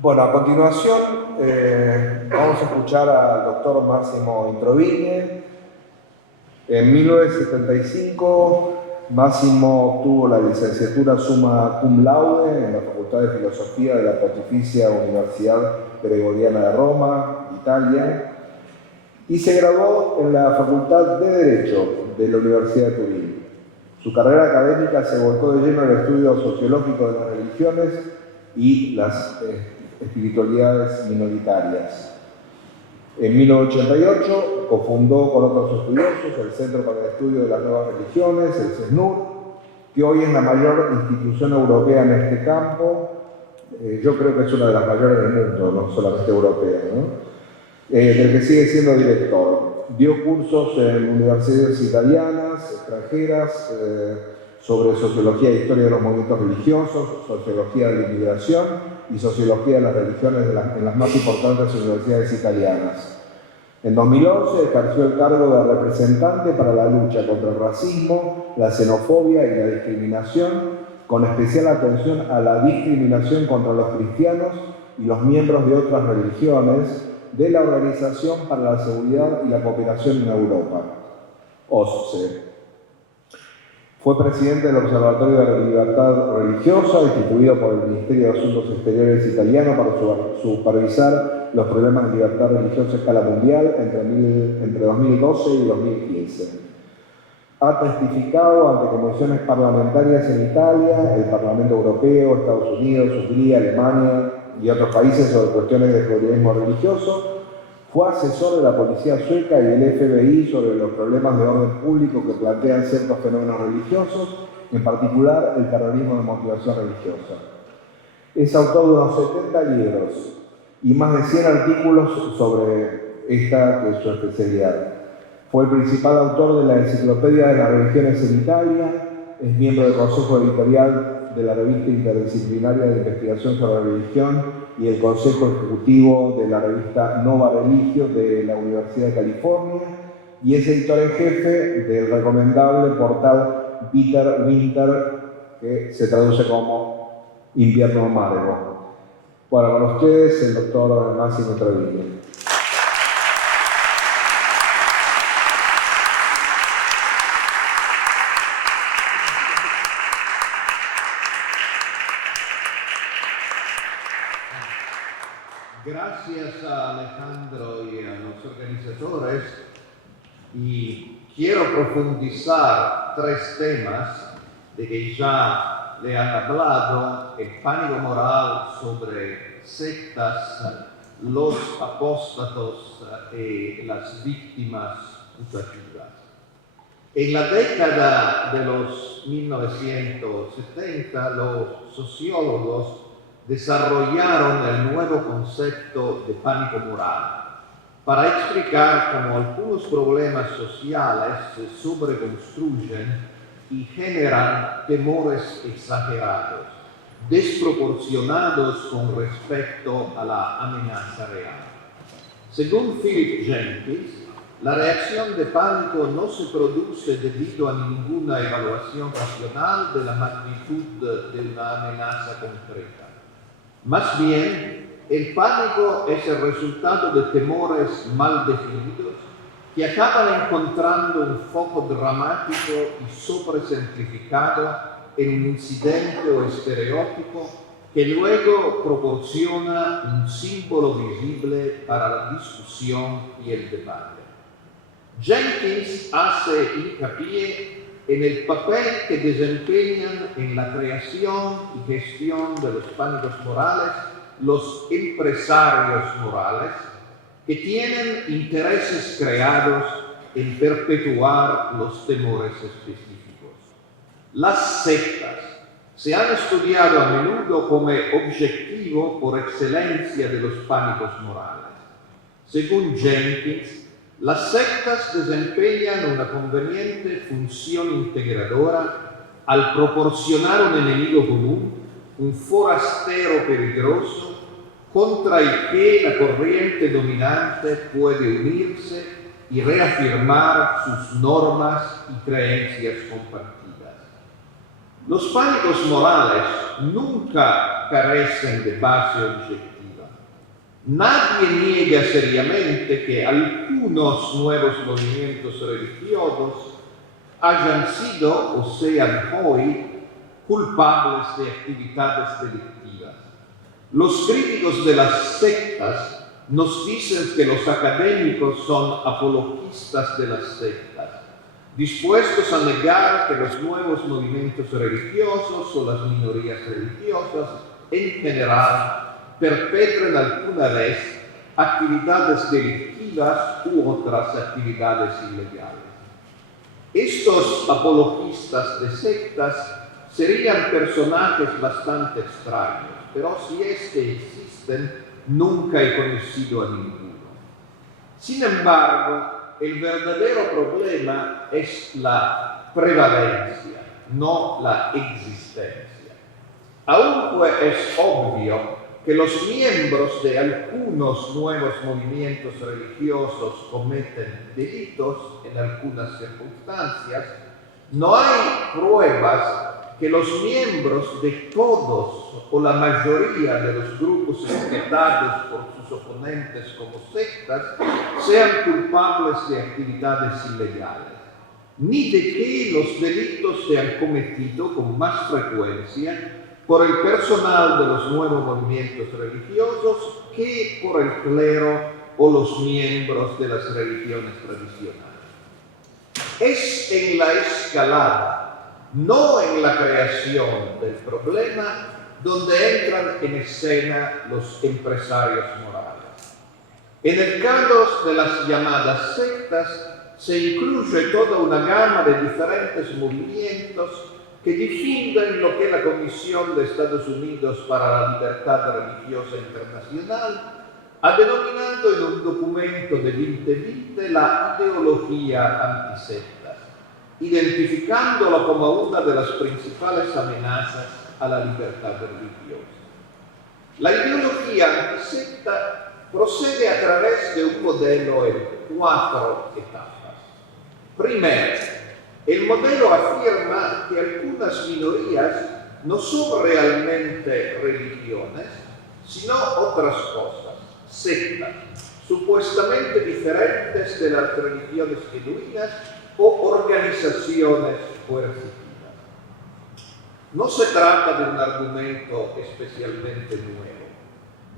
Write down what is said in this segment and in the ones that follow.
Bueno, a continuación vamos a escuchar al doctor Máximo Introvigne. En 1975, Máximo obtuvo la licenciatura summa cum laude en la Facultad de Filosofía de la Pontificia Universidad Gregoriana de Roma, Italia, y se graduó en la Facultad de Derecho de la Universidad de Turín. Su carrera académica se volcó de lleno en el estudio sociológico de las religiones y las espiritualidades minoritarias. En 1988 cofundó con otros estudiosos el Centro para el Estudio de las Nuevas Religiones, el CESNUR, que hoy es la mayor institución europea en este campo. Yo creo que es una de las mayores del mundo, no solamente europea, ¿no? Del que sigue siendo director. Dio cursos en universidades italianas, extranjeras, sobre sociología e historia de los movimientos religiosos, sociología de la inmigración y sociología de las religiones en las más importantes universidades italianas. En 2011 ejerció el cargo de representante para la lucha contra el racismo, la xenofobia y la discriminación, con especial atención a la discriminación contra los cristianos y los miembros de otras religiones de la Organización para la Seguridad y la Cooperación en Europa, OSCE. Fue presidente del Observatorio de la Libertad Religiosa, instituido por el Ministerio de Asuntos Exteriores italiano para supervisar los problemas de libertad religiosa a escala mundial entre 2012 y 2015. Ha testificado ante comisiones parlamentarias en Italia, el Parlamento Europeo, Estados Unidos, Hungría, Alemania y otros países sobre cuestiones de pluralismo religioso. Fue asesor de la policía sueca y del FBI sobre los problemas de orden público que plantean ciertos fenómenos religiosos, en particular el terrorismo de motivación religiosa. Es autor de unos 70 libros y más de 100 artículos sobre esta que es su especialidad. Fue el principal autor de la Enciclopedia de las Religiones en Italia, es miembro del Consejo Editorial de la Revista Interdisciplinaria de Investigación sobre la Religión y el Consejo Ejecutivo de la revista Nova Religio de la Universidad de California, y es editor en jefe del recomendable portal Bitter Winter, que se traduce como Invierno Amargo. Bueno, con ustedes el doctor Máximo Introvigne. Gracias a Alejandro y a los organizadores, y quiero profundizar tres temas de que ya le han hablado: el pánico moral sobre sectas, los apóstatos y las víctimas putativas. En la década de los 1970, los sociólogos desarrollaron el nuevo concepto de pánico moral para explicar cómo algunos problemas sociales se sobreconstruyen y generan temores exagerados, desproporcionados con respecto a la amenaza real. Según Philip Jenkins, la reacción de pánico no se produce debido a ninguna evaluación racional de la magnitud de una amenaza concreta. Más bien, el pánico es el resultado de temores mal definidos que acaban encontrando un foco dramático y sobresimplificado en un incidente o estereotipo que luego proporciona un símbolo visible para la discusión y el debate. Jenkins hace hincapié en el papel que desempeñan en la creación y gestión de los pánicos morales los empresarios morales, que tienen intereses creados en perpetuar los temores específicos. Las sectas se han estudiado a menudo como objetivo por excelencia de los pánicos morales. Según Jenkins, las sectas desempeñan una conveniente función integradora al proporcionar un enemigo común, un forastero peligroso, contra el que la corriente dominante puede unirse y reafirmar sus normas y creencias compartidas. Los pánicos morales nunca carecen de base objetiva. Nadie niega seriamente que algunos nuevos movimientos religiosos hayan sido o sean hoy culpables de actividades delictivas. Los críticos de las sectas nos dicen que los académicos son apologistas de las sectas, dispuestos a negar que los nuevos movimientos religiosos o las minorías religiosas en general perpetren alguna vez actividades delictivas u otras actividades ilegales. Estos apologistas de sectas serían personajes bastante extraños, pero si es que existen, nunca he conocido a ninguno. Sin embargo, el verdadero problema es la prevalencia, no la existencia. Aunque es obvio que los miembros de algunos nuevos movimientos religiosos cometen delitos en algunas circunstancias, no hay pruebas que los miembros de todos o la mayoría de los grupos etiquetados por sus oponentes como sectas sean culpables de actividades ilegales, ni de que los delitos sean cometidos con más frecuencia por el personal de los nuevos movimientos religiosos que por el clero o los miembros de las religiones tradicionales. Es en la escalada, no en la creación del problema, donde entran en escena los empresarios morales. En el caso de las llamadas sectas, se incluye toda una gama de diferentes movimientos que difunden lo que la Comisión de Estados Unidos para la Libertad Religiosa Internacional ha denominado en un documento de 2020 la ideología antisecta, identificándola como una de las principales amenazas a la libertad religiosa. La ideología antisecta procede a través de un modelo en 4 etapas. Primero, el modelo afirma que algunas minorías no son realmente religiones, sino otras cosas, sectas, supuestamente diferentes de las religiones genuinas o organizaciones coercitivas. No se trata de un argumento especialmente nuevo.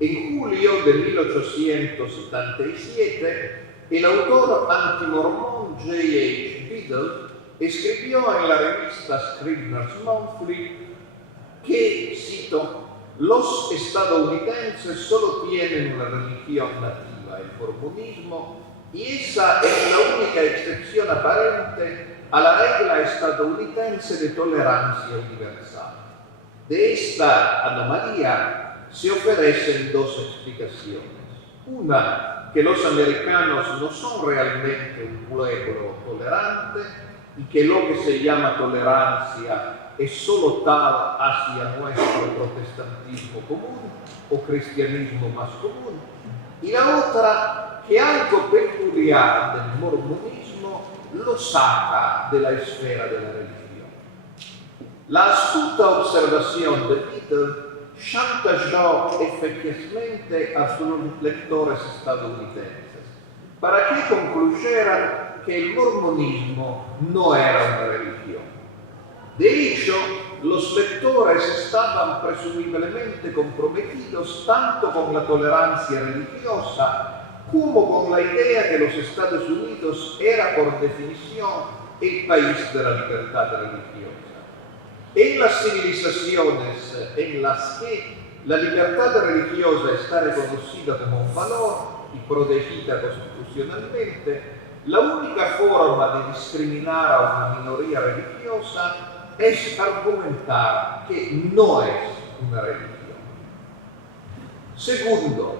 En julio de 1877, el autor antimormón J.H. Biddle escribió en la revista Scribner's Monthly que, cito, los estadounidenses solo tienen una religión nativa, el mormonismo, y esa es la única excepción aparente a la regla estadounidense de tolerancia universal. De esta anomalía se ofrecen 2 explicaciones. Una, que los americanos no son realmente un pueblo tolerante y que lo que se llama tolerancia es solo tal hacia nuestro protestantismo común o cristianismo más común. Y la otra, que algo peculiar del mormonismo lo saca de la esfera de la religión. La astuta observación de Biddle chantajeó eficazmente a sus lectores estadounidenses para que concluyeran que el mormonismo no era una religión. De hecho, los lectores estaban presumiblemente comprometidos tanto con la tolerancia religiosa como con la idea que los Estados Unidos era por definición el país de la libertad religiosa. En las civilizaciones en las que la libertad religiosa está reconocida como un valor y protegida constitucionalmente, la única forma de discriminar a una minoría religiosa es argumentar que no es una religión. Segundo,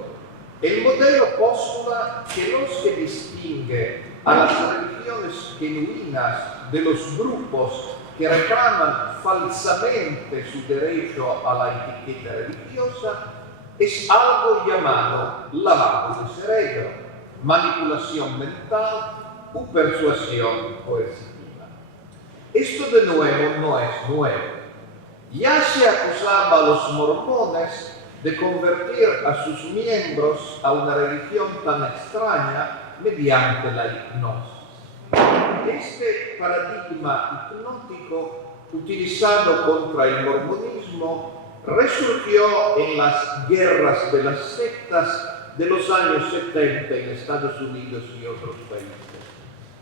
el modelo postula que los que distinguen a las religiones genuinas de los grupos que reclaman falsamente su derecho a la etiqueta religiosa es algo llamado lavado de cerebro, manipulación mental u persuasión coercitiva. Esto de nuevo no es nuevo. Ya se acusaba a los mormones de convertir a sus miembros a una religión tan extraña mediante la hipnosis. Este paradigma hipnótico utilizado contra el mormonismo resurgió en las guerras de las sectas de los años 70 en Estados Unidos y otros países,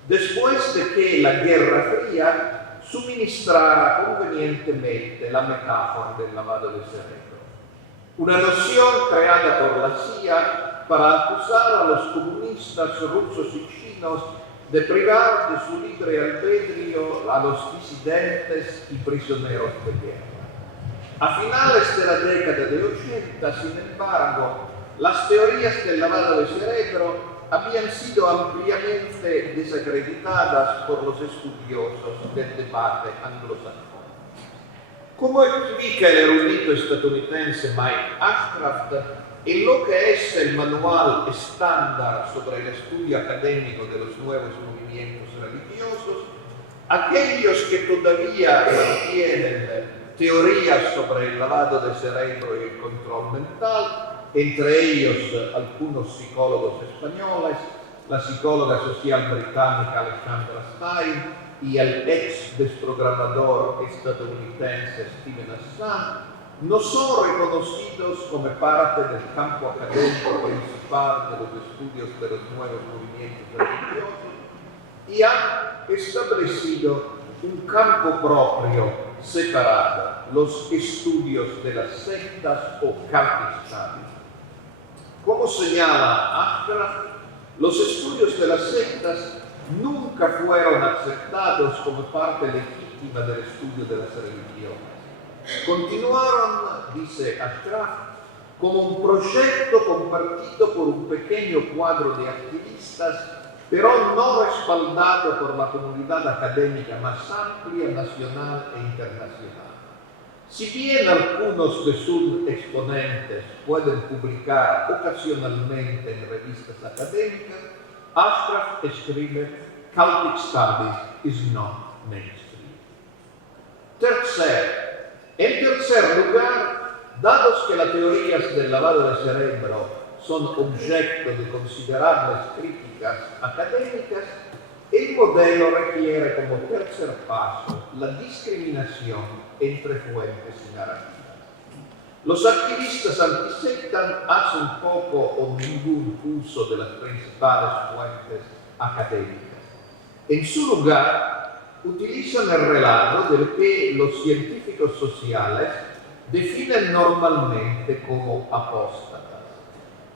después de que la Guerra Fría suministrara convenientemente la metáfora del lavado de cerebro, una noción creada por la CIA para acusar a los comunistas rusos y chinos de privar de su libre albedrío a los disidentes y prisioneros de guerra. A finales de la década de 80, sin embargo, las teorías del lavado de cerebro habían sido ampliamente desacreditadas por los estudiosos del debate anglosajón. Como explica el erudito estadounidense Mike Ashcraft, en lo que es el manual estándar sobre el estudio académico de los nuevos movimientos religiosos, aquellos que todavía mantienen teorías sobre el lavado de cerebro y el control mental, entre ellos algunos psicólogos españoles, la psicóloga social británica Alexandra Stein y el ex desprogramador estadounidense Stephen Hassan, no son reconocidos como parte del campo académico principal de los estudios de los nuevos movimientos religiosos y han establecido un campo propio separado, los estudios de las sectas o Catholic Studies. Como señala Ashcraft, los estudios de las sectas nunca fueron aceptados como parte legítima del estudio de las religiones. Continuaron, dice Ashcraft, como un proyecto compartido por un pequeño cuadro de activistas, pero no respaldado por la comunidad académica más amplia, nacional e internacional. Si bien algunos de sus exponentes pueden publicar ocasionalmente en revistas académicas, Ashcraft escribe: Celtic Studies is not mainstream. En tercer lugar, dados que las teorías del lavado de cerebro son objeto de considerables críticas académicas, el modelo requiere como tercer paso la discriminación entre fuentes y narrativas. Los activistas antisecta hacen poco o ningún uso de las principales fuentes académicas. En su lugar, utilizan el relato del que los científicos sociales definen normalmente como apóstatas.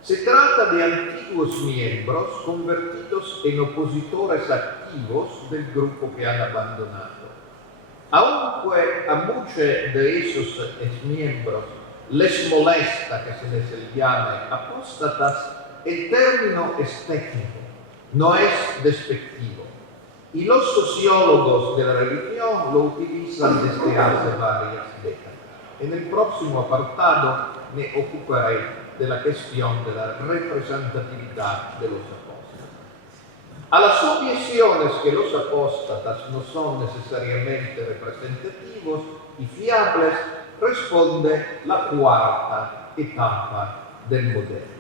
Se trata de antiguos miembros convertidos en opositores activos del grupo que han abandonado. Aunque a muchos de esos miembros les molesta que se les llame apóstatas, el término es técnico, no es despectivo. Y los sociólogos de la religión lo utilizan desde hace varias décadas. En el próximo apartado me ocuparé de la cuestión de la representatividad de los apóstatas. A las objeciones que los apóstatas no son necesariamente representativos y fiables, responde la cuarta etapa del modelo.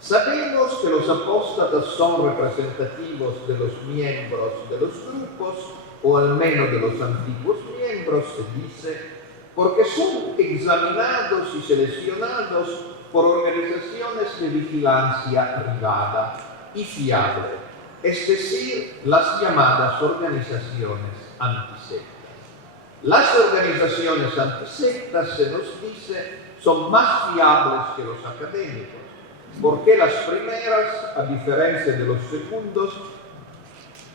Sabemos que los apóstatas son representativos de los miembros de los grupos, o al menos de los antiguos miembros, se dice, porque son examinados y seleccionados por organizaciones de vigilancia privada y fiable, es decir, las llamadas organizaciones antisectas. Las organizaciones antisectas, se nos dice, son más fiables que los académicos, porque las primeras, a diferencia de los segundos,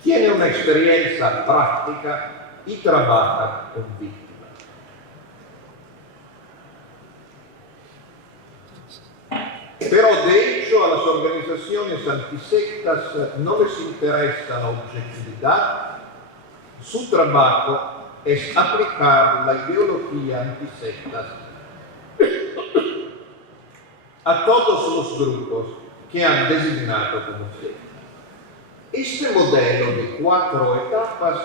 tienen una experiencia práctica y trabajan con víctimas. Pero de hecho a las organizaciones antisectas no les interesa la objetividad. Su trabajo es aplicar la ideología antisectas a todos los grupos que han designado como sectas. Este modelo de 4 etapas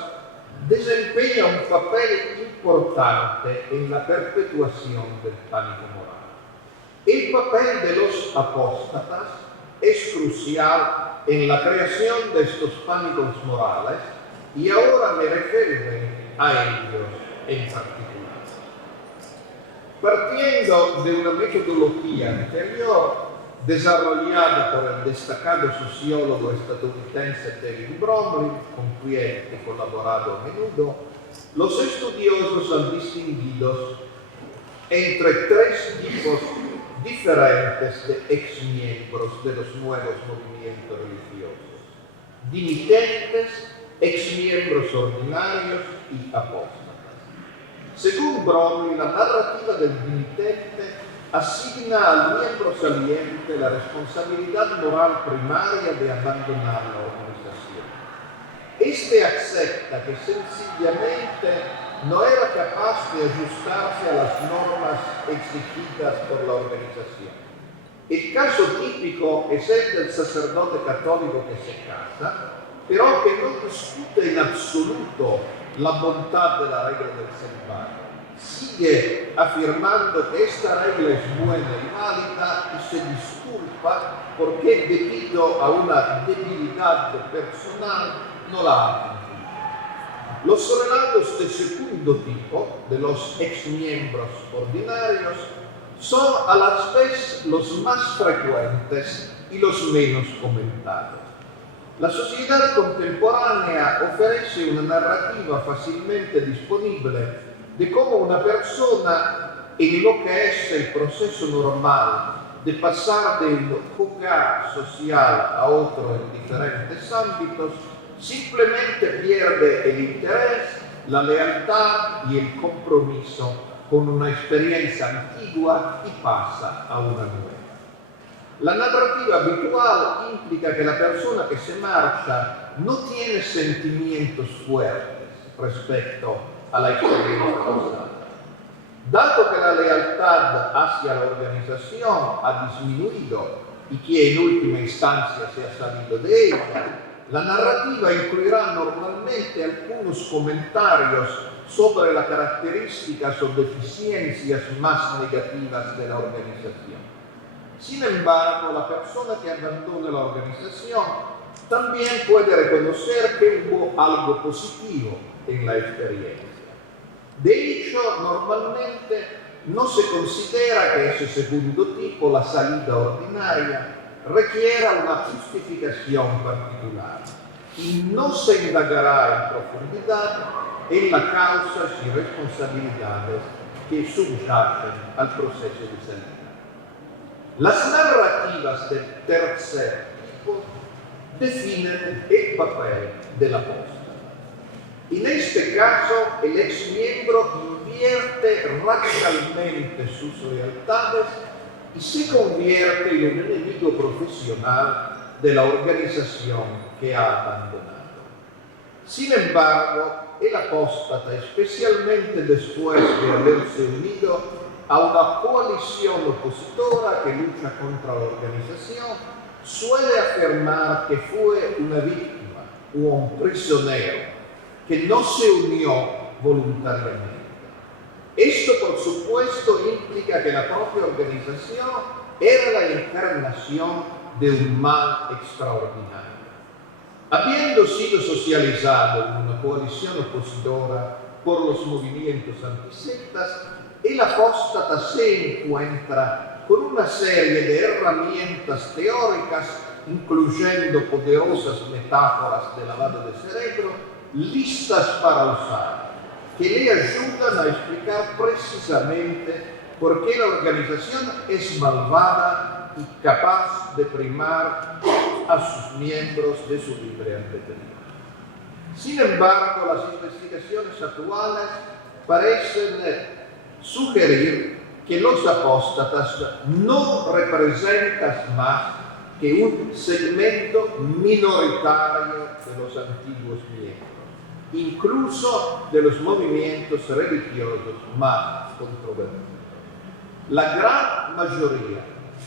desempeña un papel importante en la perpetuación del pánico moral. El papel de los apóstatas es crucial en la creación de estos pánicos morales y ahora me refiero a ellos en particular. Partiendo de una metodología anterior desarrollada por el destacado sociólogo estadounidense David Bromley, con quien he colaborado a menudo, los estudiosos han distinguido entre tres tipos diferentes de exmiembros de los nuevos movimientos religiosos: dimitentes, exmiembros ordinarios y apóstatas. Según Bromley, la narrativa del dimitente asigna al miembro saliente la responsabilidad moral primaria de abandonar la organización. Este acepta que sencillamente no era capaz de ajustarse a las normas exigidas por la organización. El caso típico es el del sacerdote católico que se casa, pero que no discute en absoluto la voluntad de la regla del celibato. Sigue afirmando que esta regla es buena y válida y se disculpa porque debido a una debilidad personal no la ha cumplido. Los relatos de segundo tipo, de los exmiembros ordinarios, son a la vez los más frecuentes y los menos comentados. La sociedad contemporánea ofrece una narrativa fácilmente disponible de cómo una persona, en lo que es el proceso normal de pasar de un jugar social a otro en diferentes ámbitos, simplemente pierde el interés, la lealtad y el compromiso con una experiencia antigua y pasa a una nueva. La narrativa habitual implica que la persona que se marcha no tiene sentimientos fuertes respecto a la experiencia pasada. Dado que la lealtad hacia la organización ha disminuido y que en última instancia se ha salido de ella, la narrativa incluirá normalmente algunos comentarios sobre las características o deficiencias más negativas de la organización. Sin embargo, la persona que abandona la organización también puede reconocer que hubo algo positivo en la experiencia. De hecho, normalmente no se considera que ese segundo tipo, la salida ordinaria, requiera una justificación particular y no se indagará en profundidad en las causas y responsabilidades que subyacen al proceso de salida. Las narrativas del tercer tipo definen el papel del apóstol. En este caso, el exmiembro invierte radicalmente sus lealtades y se convierte en un enemigo profesional de la organización que ha abandonado. Sin embargo, el apóstata, especialmente después de haberse unido a una coalición opositora que lucha contra la organización, suele afirmar que fue una víctima o un prisionero que no se unió voluntariamente. Esto, por supuesto, implica que la propia organización era la encarnación de un mal extraordinario. Habiendo sido socializado en una coalición opositora por los movimientos antisectas, el apóstata se encuentra con una serie de herramientas teóricas, incluyendo poderosas metáforas de lavado de cerebro, listas para usar, que le ayudan a explicar precisamente por qué la organización es malvada y capaz de primar a sus miembros de su libre albedrío. Sin embargo, las investigaciones actuales parecen sugerir que los apóstatas no representan más que un segmento minoritario de los antiguos miembros, incluso de los movimientos religiosos más controvertidos. La gran mayoría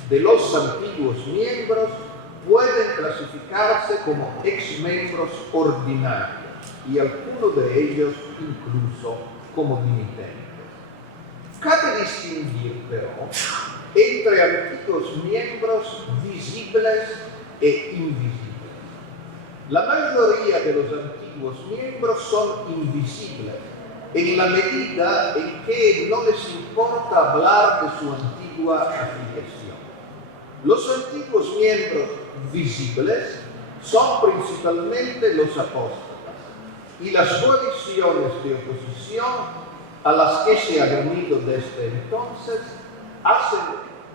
de los antiguos miembros pueden clasificarse como exmiembros ordinarios y algunos de ellos incluso como dimitentes. Cabe distinguir, pero, entre antiguos miembros visibles e invisibles. La mayoría de los antiguos miembros son invisibles en la medida en que no les importa hablar de su antigua afiliación. Los antiguos miembros visibles son principalmente los apóstatas y las coaliciones de oposición a las que se han unido desde entonces hacen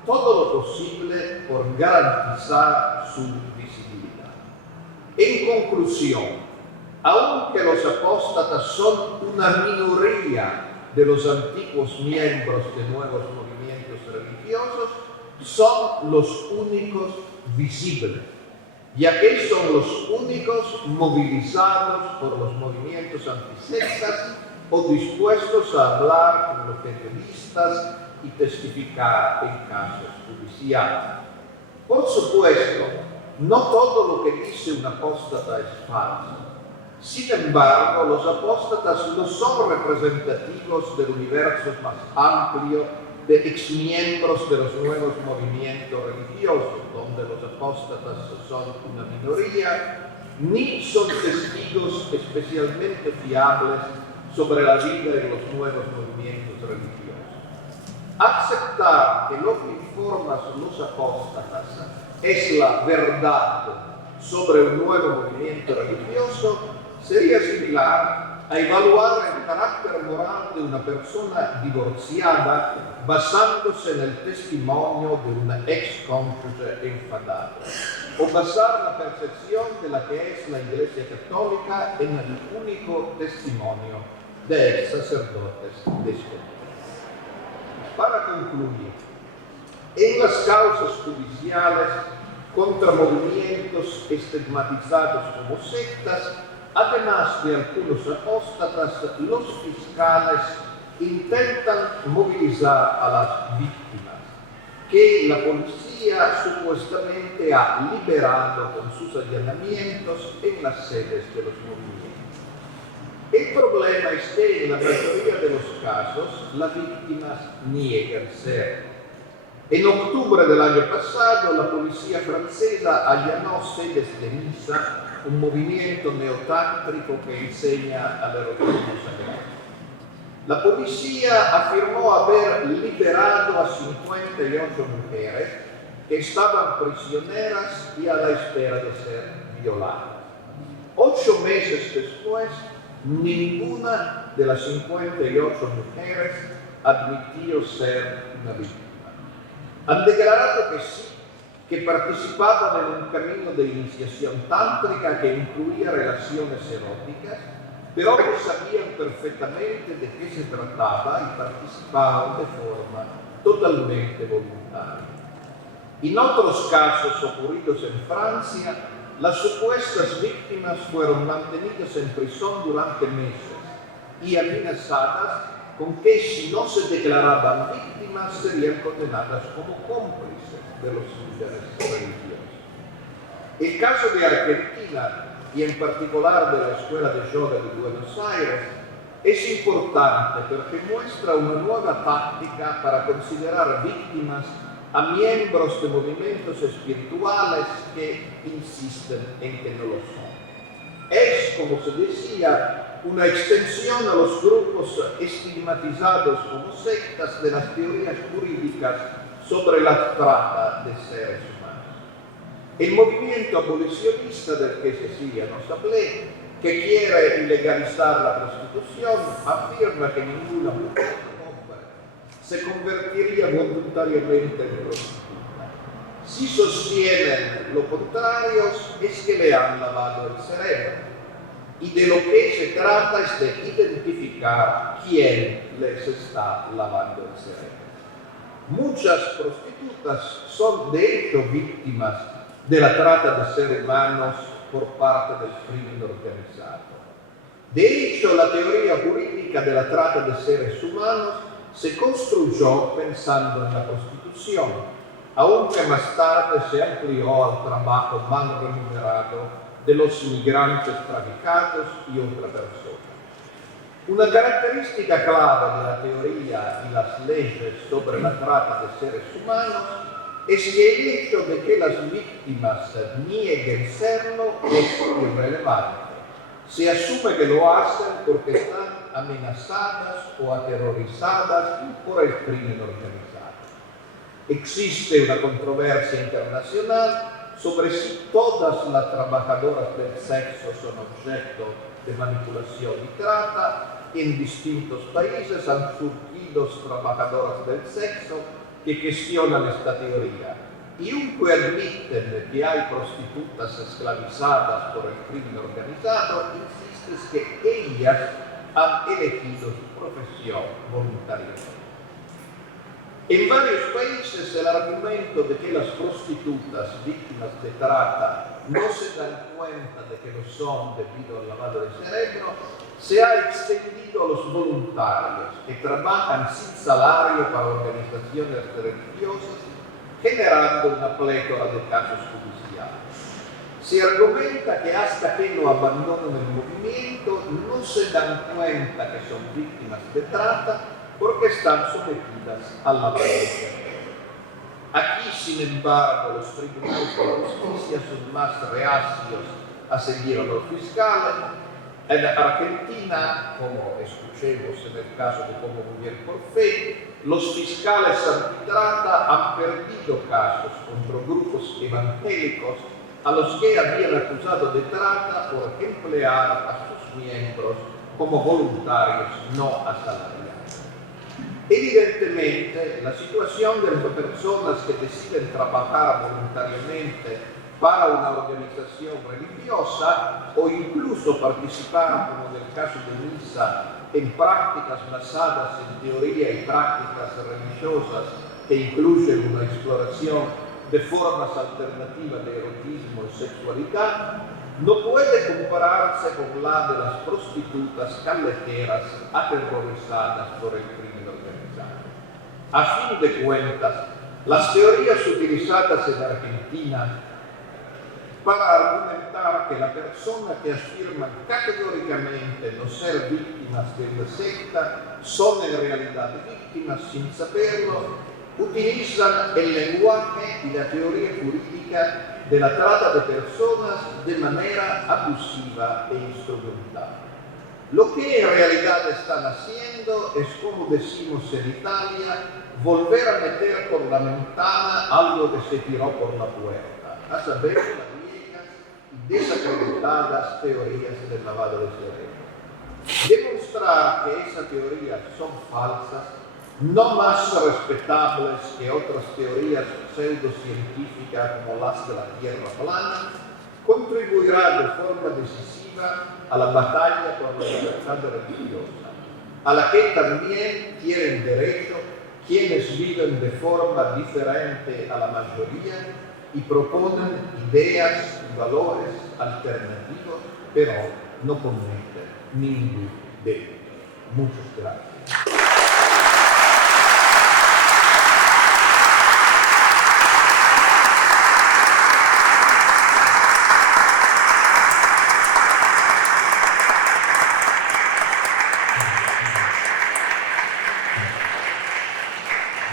todo lo posible por garantizar su visibilidad. En conclusión, aunque los apóstatas son una minoría de los antiguos miembros de nuevos movimientos religiosos, son los únicos visibles, ya que son los únicos movilizados por los movimientos antisectas o dispuestos a hablar con los periodistas y testificar en casos judiciales. Por supuesto, no todo lo que dice un apóstata es falso. Sin embargo, los apóstatas no son representativos del universo más amplio de exmiembros de los nuevos movimientos religiosos, donde los apóstatas son una minoría, ni son testigos especialmente fiables sobre la vida de los nuevos movimientos religiosos. Aceptar que lo que informan los apóstatas es la verdad sobre un nuevo movimiento religioso sería similar a evaluar el carácter moral de una persona divorciada basándose en el testimonio de una ex cónyuge enfadada, o basar la percepción de la que es la Iglesia Católica en el único testimonio de ex sacerdotes despedidos. Para concluir, en las causas judiciales contra movimientos estigmatizados como sectas, además de algunos apóstatas, los fiscales intentan movilizar a las víctimas, que la policía supuestamente ha liberado con sus allanamientos en las sedes de los movimientos. El problema es que en la mayoría de los casos las víctimas niegan ser. En octubre del año pasado, la policía francesa allanó sedes de misa, un movimiento neotántrico que enseña al erotismo sagrado. La policía afirmó haber liberado a 58 mujeres que estaban prisioneras y a la espera de ser violadas. 8 meses después, ninguna de las 58 mujeres admitió ser una víctima. Han declarado que sí, que participaban en un camino de iniciación tántrica que incluía relaciones eróticas, pero que sabían perfectamente de qué se trataba y participaban de forma totalmente voluntaria. En otros casos ocurridos en Francia, las supuestas víctimas fueron mantenidas en prisión durante meses y amenazadas con que si no se declaraban víctimas serían condenadas como cómplices de los líderes religiosos. El caso de Argentina, y en particular de la Escuela de Yoga de Buenos Aires, es importante porque muestra una nueva táctica para considerar víctimas a miembros de movimientos espirituales que insisten en que no lo son. Es, como se decía, una extensión a los grupos estigmatizados como sectas de las teorías jurídicas sobre la trata de seres humanos. El movimiento abolicionista del que Cecilia nos hablé, que quiere ilegalizar la prostitución, afirma que ninguna mujer o hombre se convertiría voluntariamente en prostituta. Si sostienen lo contrario, es que le han lavado el cerebro. Y de lo que se trata es de identificar quién les está lavando el cerebro. Muchas prostitutas son de hecho víctimas de la trata de seres humanos por parte del crimen organizado. De hecho, la teoría jurídica de la trata de seres humanos se construyó pensando en la prostitución, aunque más tarde se amplió al trabajo mal remunerado de los inmigrantes traficados y otras personas. Una característica clave de la teoría y las leyes sobre la trata de seres humanos es que el hecho de que las víctimas nieguen serlo es irrelevante. Se asume que lo hacen porque están amenazadas o aterrorizadas por el crimen organizado. Existe una controversia internacional sobre si todas las trabajadoras del sexo son objeto de manipulación y trata. En distintos países han surgido trabajadoras del sexo que cuestionan esta teoría y aunque admiten que hay prostitutas esclavizadas por el crimen organizado, insisten que ellas han elegido su profesión voluntariamente. En varios países el argumento de que las prostitutas víctimas de trata no se dan cuenta de que lo son debido al lavado de cerebro se ha extendido a los voluntarios que trabajan sin salario para organizaciones religiosas, generando una plétora de casos judiciales. Se argumenta que hasta que no abandonan el movimiento no se dan cuenta que son víctimas de trata porque están sometidas al lavado de cerebro. Aquí, sin embargo, los tribunales de justicia son más reacios a seguir a los fiscales. En Argentina, como escuchemos en el caso de Como Mujer por Fe, los fiscales antitrata han perdido casos contra grupos evangélicos a los que habían acusado de trata por emplear a sus miembros como voluntarios no asalariados. Evidentemente, la situación de las personas que deciden trabajar voluntariamente para una organización religiosa o incluso participar, como en el caso de Misa, en prácticas basadas en teoría y prácticas religiosas que incluyen una exploración de formas alternativas de erotismo y sexualidad, no puede compararse con la de las prostitutas callejeras aterrorizadas por el crimen organizado. A fin de cuentas, las teorías utilizadas en Argentina para argumentar que la persona que afirman categóricamente no ser víctimas de una secta son en realidad víctimas sin saberlo, utilizan el lenguaje y la teoría jurídica de la trata de personas de manera abusiva e instrumental. Lo que en realidad están haciendo es, como decimos en Italia, volver a meter por la ventana algo que se tiró por la puerta, a saber, las viejas y desacreditadas teorías del lavado de cerebro. Demostrar que esas teorías son falsas, no más respetables que otras teorías pseudocientíficas como las de la Tierra plana, contribuirá de forma decisiva a la batalla por la libertad religiosa, a la que también tienen derecho quienes viven de forma diferente a la mayoría y proponen ideas y valores alternativos, pero no cometen ningún delito. Muchas gracias.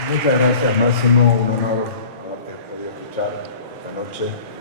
Muchas gracias, Máximo. Un honor haberte podido escuchar esta noche.